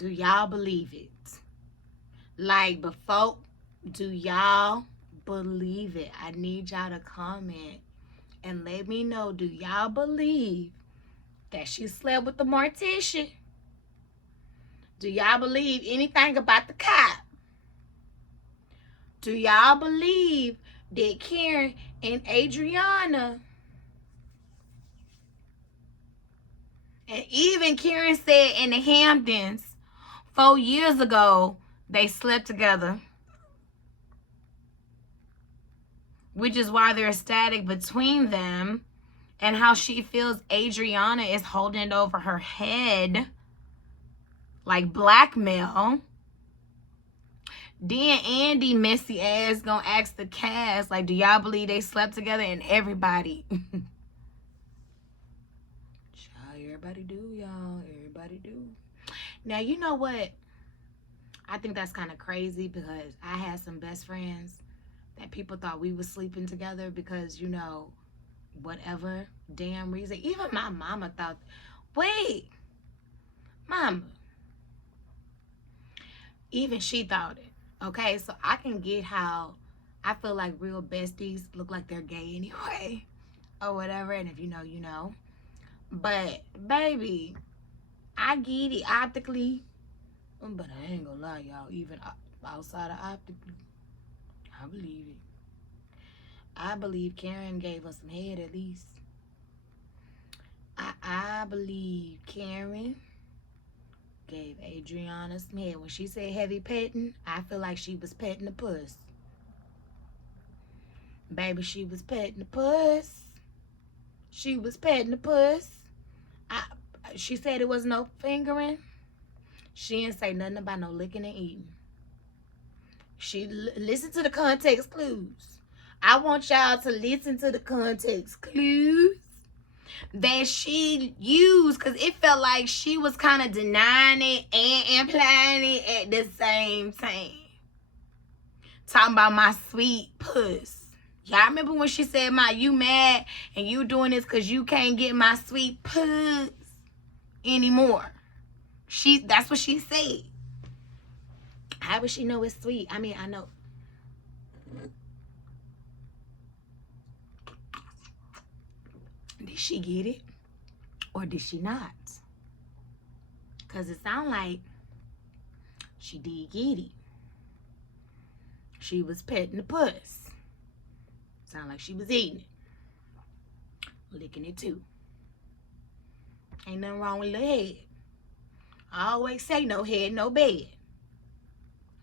Do y'all believe it? Like, before, do y'all believe it? I need y'all to comment and let me know. Do y'all believe that she slept with the mortician? Do y'all believe anything about the cop? Do y'all believe that Karen and Adriana, and even Karen said in the Hamptons 4 years ago, they slept together, which is why there's static between them, and how she feels Adriana is holding it over her head like blackmail. Then Andy, messy ass, gonna ask the cast, like, do y'all believe they slept together? And everybody, everybody do, y'all. Everybody do. Now, you know what? I think that's kind of crazy, because I had some best friends that people thought we was sleeping together because, you know, whatever damn reason. Even my mama thought, wait, mama. Even she thought it. Okay, so I can get how I feel like real besties look like they're gay anyway, or whatever. And if you know, you know. But, baby, I get it optically. But I ain't gonna lie, y'all. Even outside of optically, I believe it. I believe Karen gave us some head at least. I believe Karen gave Adriana some head. When she said heavy petting, I feel like she was petting the puss. Baby, she was petting the puss. She was petting the puss. She said it was no fingering. She didn't say nothing about no licking and eating. She listened to the context clues. I want y'all to listen to the context clues that she used, because it felt like she was kind of denying it and implying it at the same time. Talking about my sweet puss. Y'all remember when she said, you mad and you doing this because you can't get my sweet puss anymore? That's what she said. How would she know it's sweet? I mean, I know. Did she get it? Or did she not? Because it sounded like she did get it. She was petting the puss. Sound like she was eating it. Licking it too. Ain't nothing wrong with the head. I always say no head, no bed.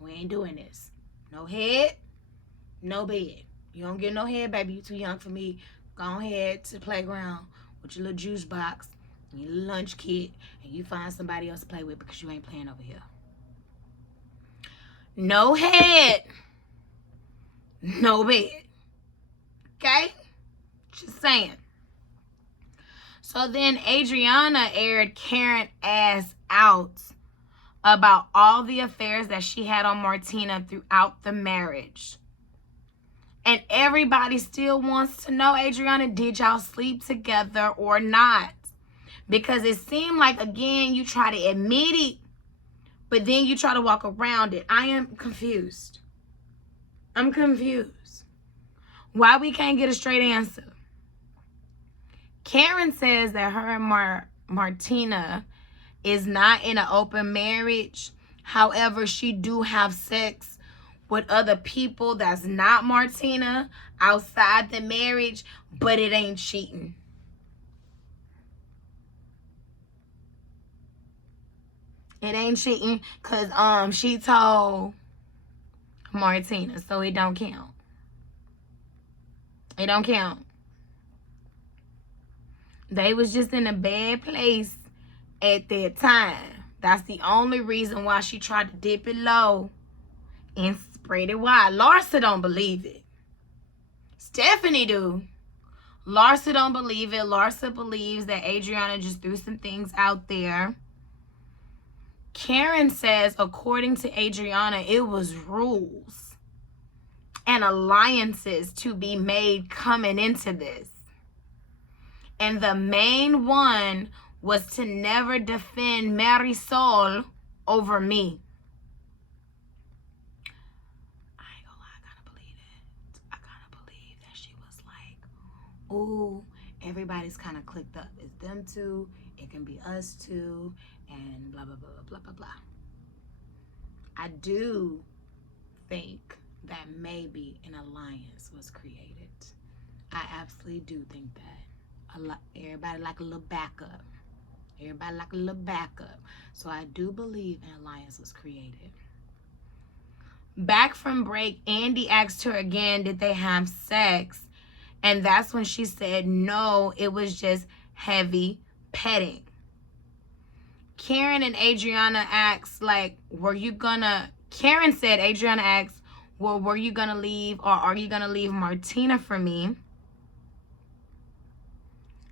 We ain't doing this. No head, no bed. You don't get no head, baby. You too young for me. Go ahead to the playground with your little juice box and your lunch kit, and you find somebody else to play with, because you ain't playing over here. No head, no bed. Okay? Just saying. So then Adriana aired Karen ass out about all the affairs that she had on Martina throughout the marriage. And everybody still wants to know, Adriana, did y'all sleep together or not? Because it seemed like, again, you try to admit it, but then you try to walk around it. I am confused. I'm confused. Why we can't get a straight answer? Karen says that her and Martina is not in an open marriage. However, she do have sex with other people that's not Martina outside the marriage, but it ain't cheating. It ain't cheating because she told Martina, so it don't count. It don't count. They was just in a bad place at that time. That's the only reason why she tried to dip it low and spread it wide. Larsa don't believe it. Stephanie do. Larsa don't believe it. Larsa believes that Adriana just threw some things out there. Karen says, according to Adriana, it was rules and alliances to be made coming into this. And the main one was to never defend Marisol over me. I ain't gonna lie, I kind of believe it. I kind of believe that she was like, ooh, everybody's kind of clicked up. It's them two, it can be us two, and blah, blah, blah, blah, blah, blah. I do think that maybe an alliance was created. I absolutely do think that. Everybody like a little backup. Everybody like a little backup. So I do believe an alliance was created. Back from break, Andy asked her again, did they have sex? And that's when she said, no, it was just heavy petting. Karen and Adriana asked, like, Karen said, Adriana asked, well, were you gonna leave, or are you gonna leave Martina for me?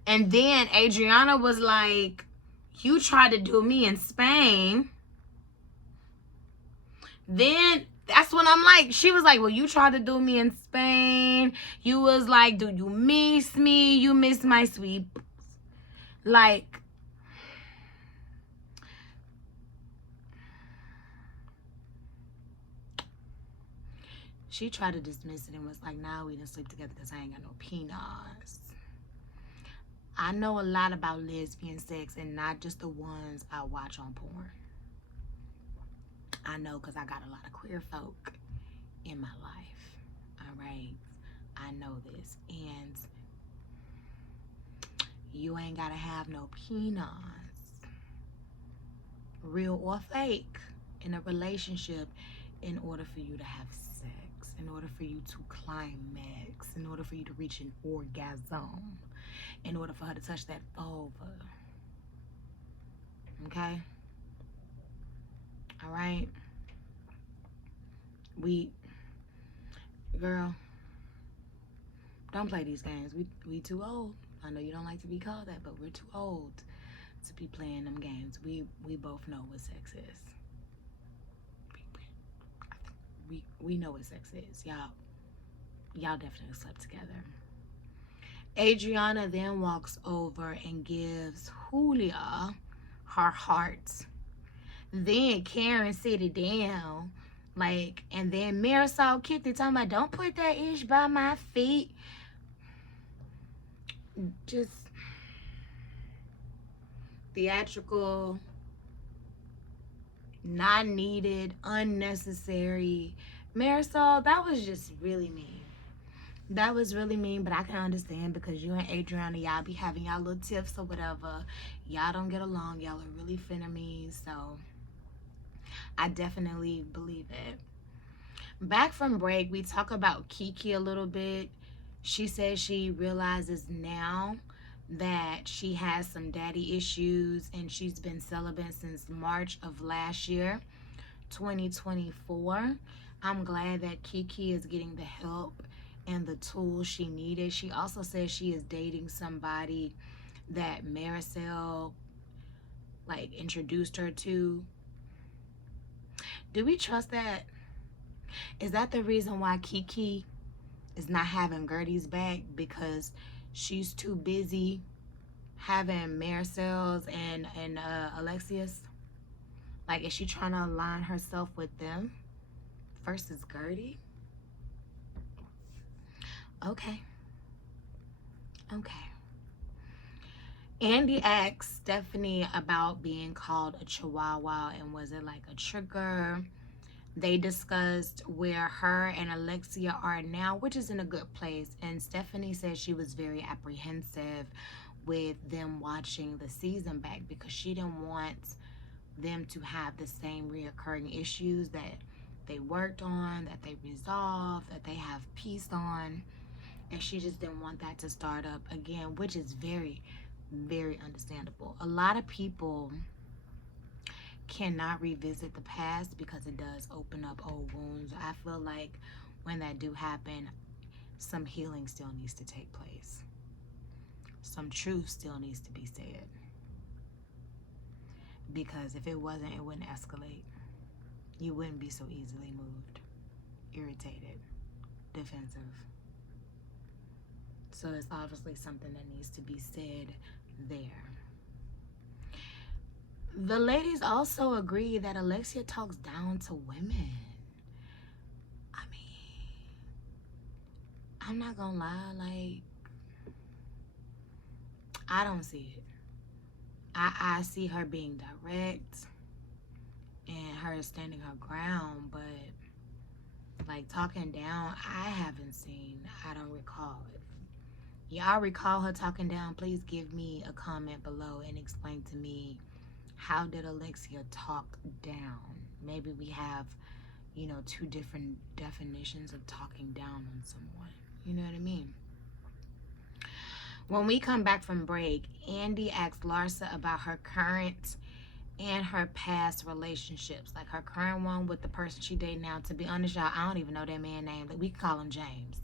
And then Adriana was like, you tried to do me in Spain. Then that's when I'm like, she was like, well, you tried to do me in Spain. You was like, do you miss me? You miss my sweet. Like, she tried to dismiss it and was like, nah, we didn't sleep together because I ain't got no penis. I know a lot about lesbian sex and not just the ones I watch on porn. I know because I got a lot of queer folk in my life. All right. I know this. And you ain't got to have no penis, real or fake, in a relationship in order for you to have sex, in order for you to climax, in order for you to reach an orgasm, in order for her to touch that vulva. Okay? All right? Girl, don't play these games. We too old. I know you don't like to be called that, but we're too old to be playing them games. We both know what sex is. We know what sex is. Y'all definitely slept together. Adriana then walks over and gives Julia her heart. Then Karen sit it down. Like, and then Marisol kicked it, talking about, don't put that ish by my feet. Just theatrical, not needed, unnecessary. Marisol, that was just really mean. That was really mean, but I can understand because you and Adriana, y'all be having y'all little tiffs or whatever. Y'all don't get along. Y'all are really frenemies, so I definitely believe it. Back from break, we talk about Kiki a little bit. She says she realizes now that she has some daddy issues and she's been celibate since March of last year, 2024. I'm glad that Kiki is getting the help and the tools she needed. She also says she is dating somebody that Maricel like introduced her to. Do we trust that? Is that the reason why Kiki is not having Gertie's back? Because she's too busy having Maricel's and Alexius? Like, is she trying to align herself with them versus Gertie? Okay. Andy asked Stephanie about being called a chihuahua and was it like a trigger? They discussed where her and Alexia are now, which is in a good place. And Stephanie said she was very apprehensive with them watching the season back because she didn't want them to have the same reoccurring issues that they worked on, that they resolved, that they have peace on. And she just didn't want that to start up again, which is very, very understandable. A lot of people cannot revisit the past because it does open up old wounds. I feel like when that do happen, some healing still needs to take place. Some truth still needs to be said. Because if it wasn't, it wouldn't escalate. You wouldn't be so easily moved, irritated, defensive. So it's obviously something that needs to be said there. The ladies also agree that Alexia talks down to women. I mean, I'm not gonna lie, like, I don't see it. I see her being direct and her standing her ground, but like talking down, I haven't seen, I don't recall it. Y'all recall her talking down? Please give me a comment below and explain to me, how did Alexia talk down? Maybe we have, you know, two different definitions of talking down on someone. You know what I mean? When we come back from break, Andy asks Larsa about her current and her past relationships. Like her current one with the person she dating now. To be honest, y'all, I don't even know that man's name. Like, we can call him James.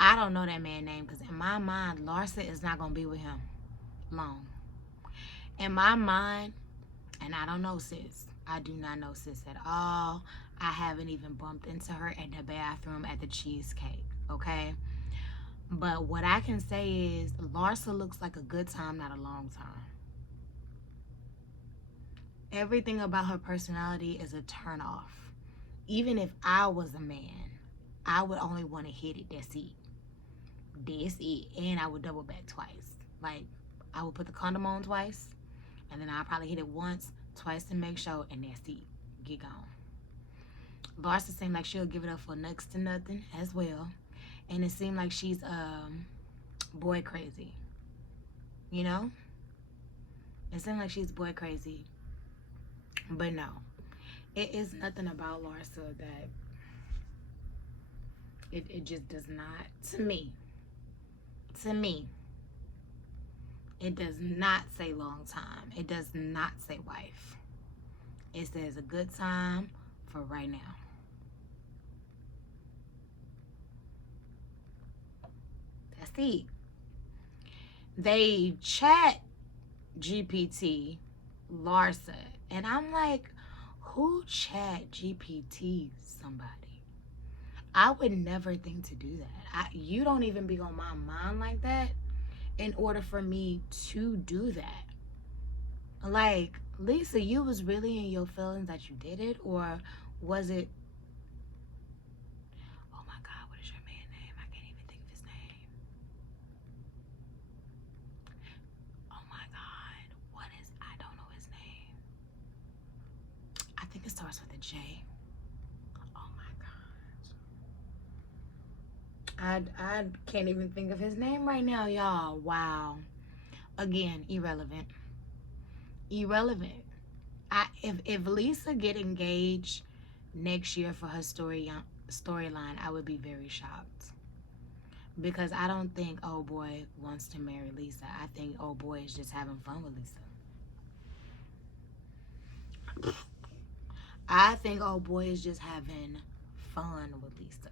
I don't know that man's name because in my mind, Larsa is not going to be with him long. In my mind, and I don't know sis. I do not know sis at all. I haven't even bumped into her in the bathroom at the cheesecake, okay? But what I can say is Larsa looks like a good time, not a long time. Everything about her personality is a turn off. Even if I was a man, I would only want to hit it. That's it. That's it. And I would double back twice. Like, I would put the condom on twice, and then I'll probably hit it once, twice to make sure, and that's it. Get gone. Larsa seemed like she'll give it up for next to nothing as well. And it seemed like she's boy crazy. You know? It seemed like she's boy crazy. But no. It is nothing about Larsa that it just does not, to me, it does not say long time. It does not say wife. It says a good time for right now. That's it. They chat GPT Larsa, and I'm like, who chat GPT somebody? I would never think to do that. You don't even be on my mind like that in order for me to do that. Like, Lisa, you was really in your feelings that you did it, or was it, oh my God, what is your man's name? I can't even think of his name. Oh my God, I don't know his name. I think it starts with a J. Oh my God. I can't even think of his name right now, y'all. Wow. Again, irrelevant. If Lisa get engaged next year for her storyline, I would be very shocked, because I don't think old boy wants to marry Lisa. I think old boy is just having fun with Lisa. I think old boy is just having fun with Lisa.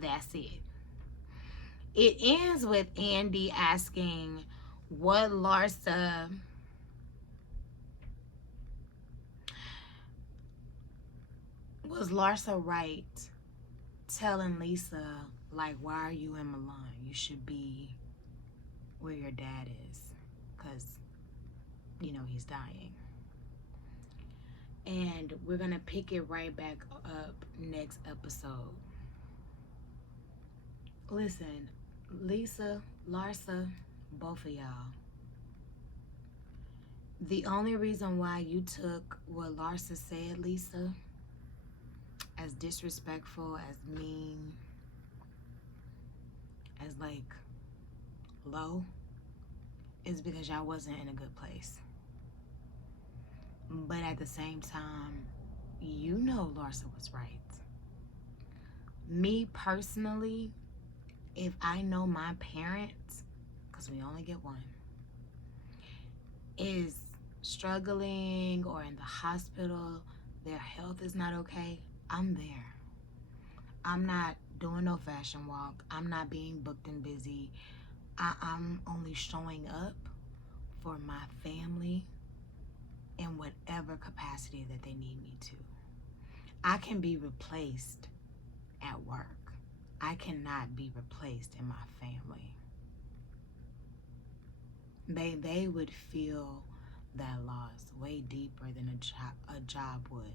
That's it. It ends with Andy asking what Larsa was Larsa right telling Lisa, like, why are you in Milan? You should be where your dad is, because, you know, he's dying. And we're going to pick it right back up next episode. Listen, Lisa, Larsa, both of y'all. The only reason why you took what Larsa said, Lisa, as disrespectful, as mean, as like low, is because y'all wasn't in a good place. But at the same time, you know Larsa was right. Me personally, if I know my parents, because we only get one, is struggling or in the hospital, their health is not okay, I'm there. I'm not doing no fashion walk. I'm not being booked and busy. I'm only showing up for my family in whatever capacity that they need me to. I can be replaced at work. I cannot be replaced in my family. They would feel that loss way deeper than a job would.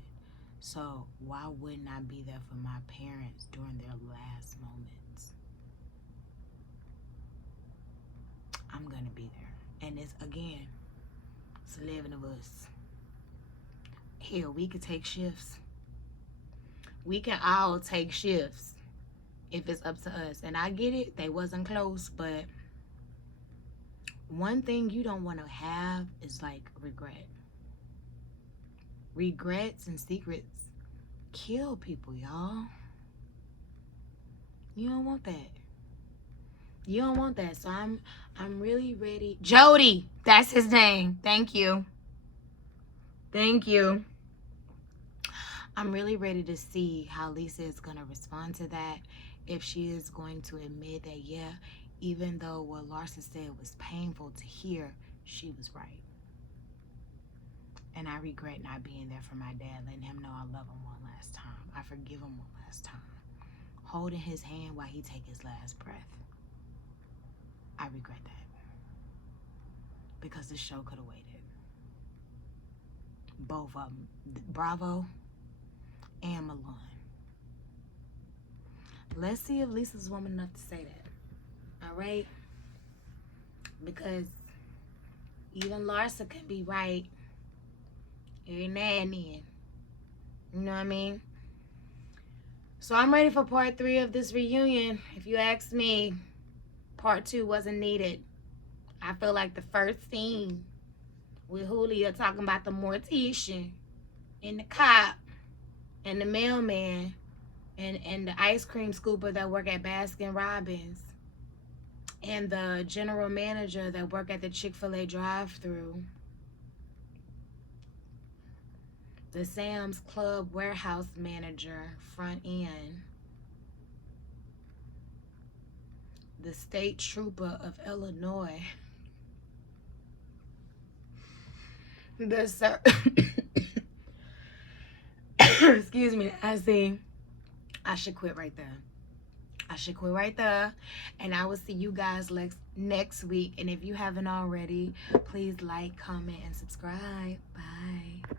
So why wouldn't I be there for my parents during their last moments? I'm gonna be there. And it's, again, it's 11 of us. Hell, we could take shifts. We can all take shifts if it's up to us. And I get it, they wasn't close, but one thing you don't want to have is like regret. Regrets and secrets kill people, y'all. You don't want that. You don't want that. So I'm really ready. Jody, that's his name. Thank you. Thank you. I'm really ready to see how Lisa is going to respond to that. If she is going to admit that, yeah, even though what Larsa said was painful to hear, she was right. And I regret not being there for my dad, letting him know I love him one last time. I forgive him one last time. Holding his hand while he take his last breath. I regret that. Because this show could have waited. Both of them. Bravo and Milan. Let's see if Lisa's woman enough to say that. Alright? Because even Larsa can be right every now and then. You know what I mean? So I'm ready for part 3 of this reunion. If you ask me, part 2 wasn't needed. I feel like the first scene with Julia talking about the mortician and the cop and the mailman and the ice cream scooper that work at Baskin Robbins and the general manager that work at the Chick-fil-A drive-thru, the Sam's Club warehouse manager front end, the state trooper of Illinois, the sir excuse me, I should quit right there. I should quit right there. And I will see you guys next week. And if you haven't already, please like, comment, and subscribe. Bye.